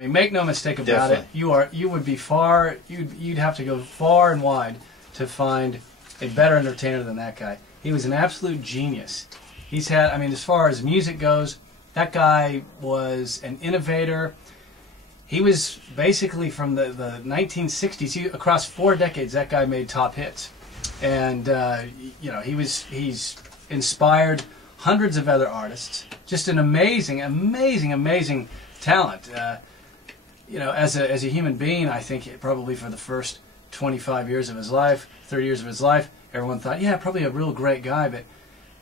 I mean, make no mistake about it. You would be far. You'd have to go far and wide to find a better entertainer than that guy. He was an absolute genius. He's had. I mean, as far as music goes, that guy was an innovator. He was basically from the 1960s. Across 4 decades, that guy made top hits, and you know, he's inspired hundreds of other artists. Just an amazing, amazing, amazing talent. You know, as a human being, I think probably for the first 25 years of his life, 30 years of his life, everyone thought, yeah, probably a real great guy, but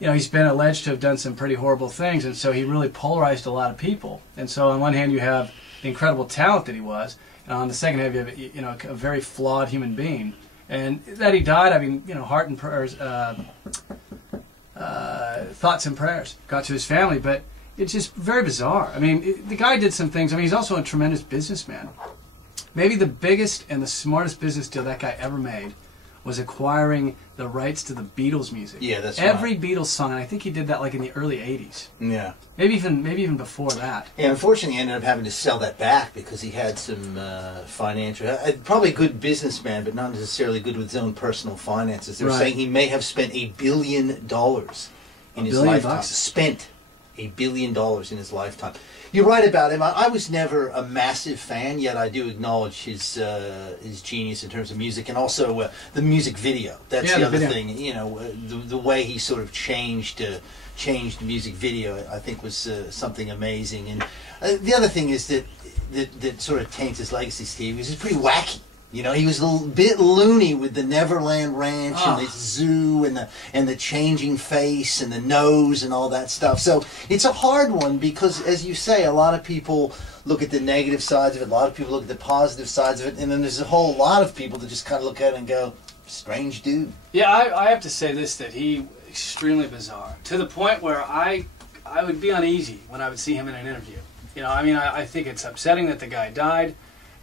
you know, he's been alleged to have done some pretty horrible things, and so he really polarized a lot of people. And so on one hand, you have the incredible talent that he was, and on the second hand, you have, you know, a very flawed human being. And that he died, I mean, you know, heart and prayers, thoughts and prayers got to his family, but it's just very bizarre. I mean, the guy did some things. I mean, he's also a tremendous businessman. Maybe the biggest and the smartest business deal that guy ever made was acquiring the rights to the Beatles music. Yeah, that's every right. Beatles song. And I think he did that like in the early '80s. Yeah. Maybe even before that. Yeah, unfortunately, he ended up having to sell that back because he had some financial, probably a good businessman, but not necessarily good with his own personal finances. They're saying he may have spent $1 billion in his lifetime. Spent $1 billion in his lifetime. You're right about him. I was never a massive fan, yet I do acknowledge his genius in terms of music, and also the music video. That's the other thing. You know, the way he sort of changed music video, I think, was something amazing. And the other thing is that sort of taints his legacy, Steve. He was pretty wacky. You know, he was a little bit loony with the Neverland Ranch and the zoo and the changing face and the nose and all that stuff. So it's a hard one because, as you say, a lot of people look at the negative sides of it, a lot of people look at the positive sides of it, and then there's a whole lot of people that just kind of look at it and go, strange dude. Yeah, I have to say this, that he extremely bizarre, to the point where I would be uneasy when I would see him in an interview. You know, I mean, I think it's upsetting that the guy died.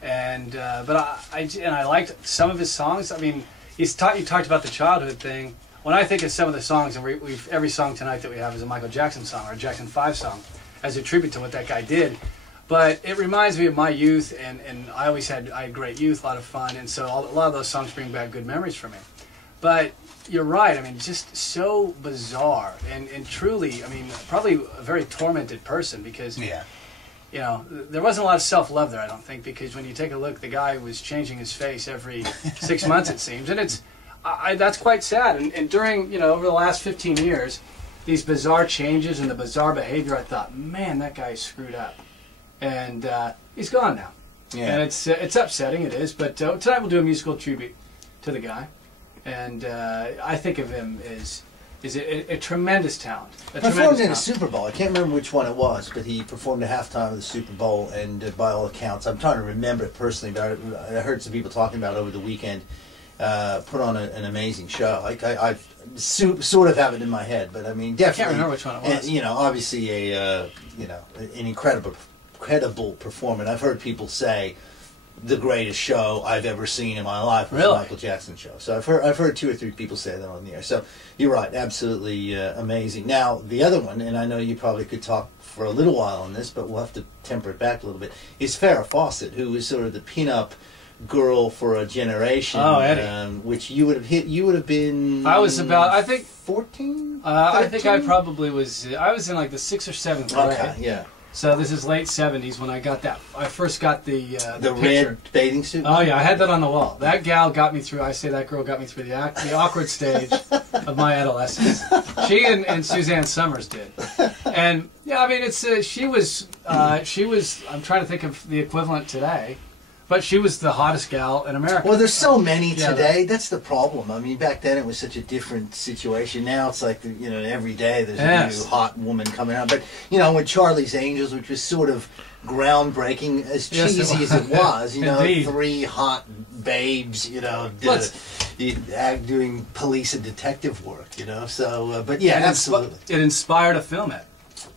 And but I liked some of his songs. I mean, you talked about the childhood thing. When I think of some of the songs, and every song tonight that we have is a Michael Jackson song or a Jackson 5 song, as a tribute to what that guy did. But it reminds me of my youth, and I had great youth, a lot of fun, and so a lot of those songs bring back good memories for me. But you're right. I mean, just so bizarre and truly, I mean, probably a very tormented person because. Yeah. You know, there wasn't a lot of self-love there, I don't think, because when you take a look, the guy was changing his face every 6 months, it seems, and that's quite sad. And during, you know, over the last 15 years, these bizarre changes and the bizarre behavior, I thought, man, that guy's screwed up, and he's gone now. Yeah. And it's upsetting, it is. But tonight we'll do a musical tribute to the guy, and I think of him as. Is a tremendous talent. Performed in a Super Bowl. I can't remember which one it was, but he performed at halftime of the Super Bowl, and by all accounts, I'm trying to remember it personally, but I heard some people talking about it over the weekend. Put on an amazing show. Like I sort of have it in my head, but I mean, definitely. I can't remember which one it was. And, you know, obviously an incredible performer. I've heard people say the greatest show I've ever seen in my life was the Michael Jackson show. So I've heard 2 or 3 people say that on the air. So you're right, absolutely amazing. Now the other one, and I know you probably could talk for a little while on this, but we'll have to temper it back a little bit, is Farrah Fawcett, who was sort of the pin-up girl for a generation. Oh, Eddie. Which you would have hit. You would have been. I was about. I think 14. I think I probably was. I was in like the 6th or 7th grade. Okay. Yeah. So this is late 70s when I got that. I first got the red bathing suit. Oh yeah, I had that on the wall. That gal got me through. I say that girl got me through the awkward stage of my adolescence. She and Suzanne Summers did. And yeah, I mean it's she was. I'm trying to think of the equivalent today. But she was the hottest gal in America. Well, there's so many today. That's the problem. I mean, back then it was such a different situation. Now it's like, you know, every day there's a new hot woman coming out. But, you know, with Charlie's Angels, which was sort of groundbreaking, as cheesy as it was, you know, 3 hot babes, you know, doing police and detective work, you know. So, but yeah, absolutely. It inspired a film, Ed.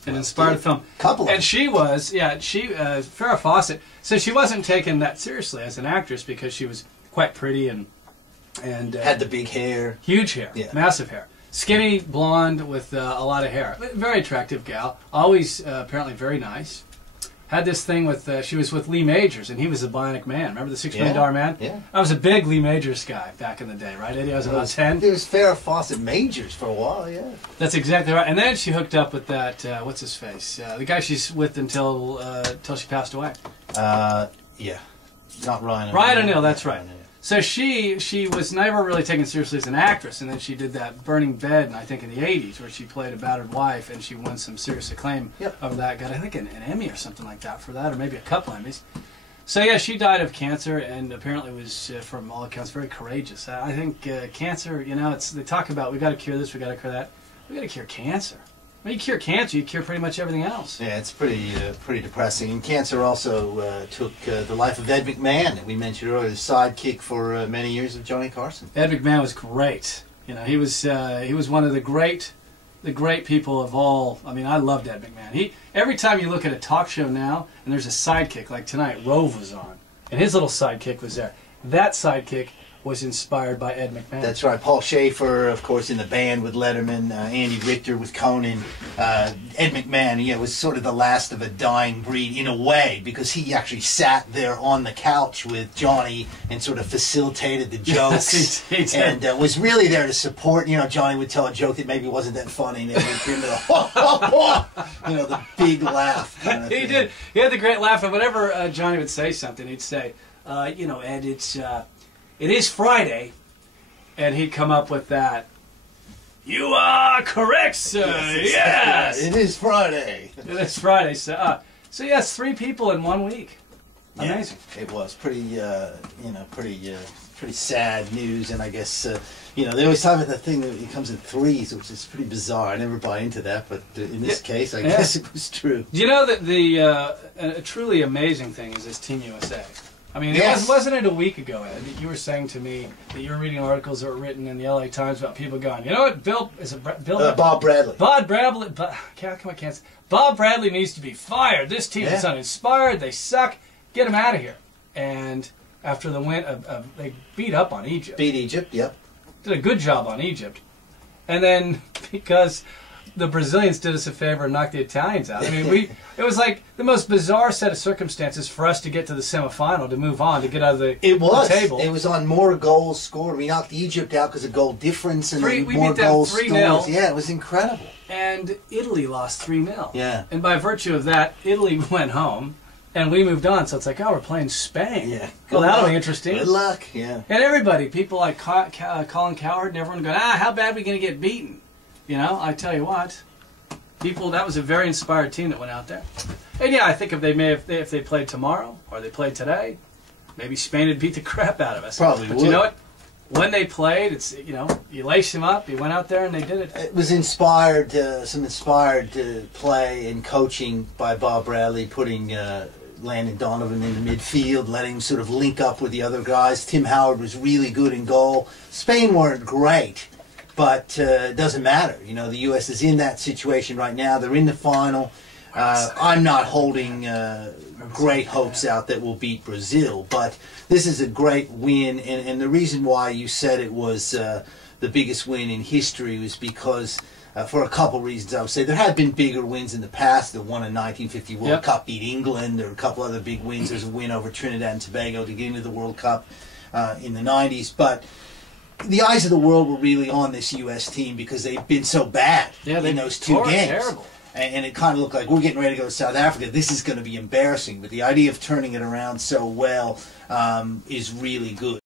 It inspired a film. And she was, Farrah Fawcett. So she wasn't taken that seriously as an actress because she was quite pretty and had the big hair, huge hair, massive hair, skinny blonde with a lot of hair. Very attractive gal. Always apparently very nice. had this thing with, she was with Lee Majors, and he was the Bionic Man. Remember the $6 million Man? Yeah. I was a big Lee Majors guy back in the day, right, Eddie? I was about 10. There was Farrah Fawcett Majors for a while, yeah. That's exactly right. And then she hooked up with that, what's his face? The guy she's with until she passed away. Yeah. Not Ryan O'Neal. Ryan O'Neal, that's right. So she was never really taken seriously as an actress, and then she did that Burning Bed, I think in the 80s, where she played a battered wife, and she won some serious acclaim over that. Got, I think, an Emmy or something like that for that, or maybe a couple Emmys. So yeah, she died of cancer, and apparently was, from all accounts, very courageous. I think cancer, you know, they talk about, we got to cure this, we got to cure that. We got to cure cancer. When you cure cancer, you cure pretty much everything else. Yeah, it's pretty depressing. And cancer also took the life of Ed McMahon, that we mentioned earlier, the sidekick for many years of Johnny Carson. Ed McMahon was great. You know, he was one of the great people of all. I mean, I loved Ed McMahon. Every time you look at a talk show now, and there's a sidekick, like tonight, Rove was on, and his little sidekick was there. That sidekick was inspired by Ed McMahon. That's right. Paul Schaefer, of course, in the band with Letterman, Andy Richter with Conan. Ed McMahon, yeah, was sort of the last of a dying breed in a way, because he actually sat there on the couch with Johnny and sort of facilitated the jokes. Yes, he did. And was really there to support. You know, Johnny would tell a joke that maybe wasn't that funny, and then he'd give him the you know, the big laugh. Kind of he thing. did. He had the great laugh. And whenever Johnny would say something, he'd say, you know, Ed, it is Friday, and he'd come up with that. You are correct, sir. Yes. It is Friday. It is Friday. So yes, 3 people in 1 week. Amazing. Yeah, it was pretty, you know, pretty sad news. And I guess, you know, they always talk about the thing that it comes in threes, which is pretty bizarre. I never buy into that, but in this case, I guess it was true. Do you know that a truly amazing thing is this Team USA? I mean, wasn't it a week ago, Ed, that you were saying to me that you were reading articles that were written in the LA Times about people going, you know what, Bob Bradley. Bob Bradley. Bob Bradley needs to be fired. This team is uninspired. They suck. Get him out of here. And after the win, they beat up on Egypt. Beat Egypt, yep. Did a good job on Egypt. And then because the Brazilians did us a favor and knocked the Italians out. I mean, it was like the most bizarre set of circumstances for us to get to the semifinal, to move on, to get out of the table. It was on more goals scored. We knocked Egypt out because of goal difference and we more beat them goals 3-0. scored. Yeah, it was incredible. And Italy lost 3-0. Yeah. And by virtue of that, Italy went home, and we moved on. So it's like, oh, we're playing Spain. Yeah. Well, that'll be interesting. Good luck, yeah. And everybody, people like Colin Cowherd and everyone going, how bad are we going to get beaten? You know, I tell you what. People, that was a very inspired team that went out there. And yeah, I think if they played tomorrow or they played today, maybe Spain would beat the crap out of us. Probably but would. You know what? When they played, it's, you know, you lace them up, you went out there and they did it. It was inspired, some inspired play and coaching by Bob Bradley, putting Landon Donovan in the midfield, letting him sort of link up with the other guys. Tim Howard was really good in goal. Spain weren't great. But it doesn't matter. You know, the U.S. is in that situation right now. They're in the final. I'm not holding great hopes out that we'll beat Brazil. But this is a great win. And the reason why you said it was the biggest win in history was because, for a couple reasons, I would say. There have been bigger wins in the past. The one in 1950 World Cup beat England. There were a couple other big wins. There's a win over Trinidad and Tobago to get into the World Cup in the 90s. But the eyes of the world were really on this U.S. team because they've been so bad in those 2 games. Terrible. And it kind of looked like we're getting ready to go to South Africa. This is going to be embarrassing. But the idea of turning it around so well is really good.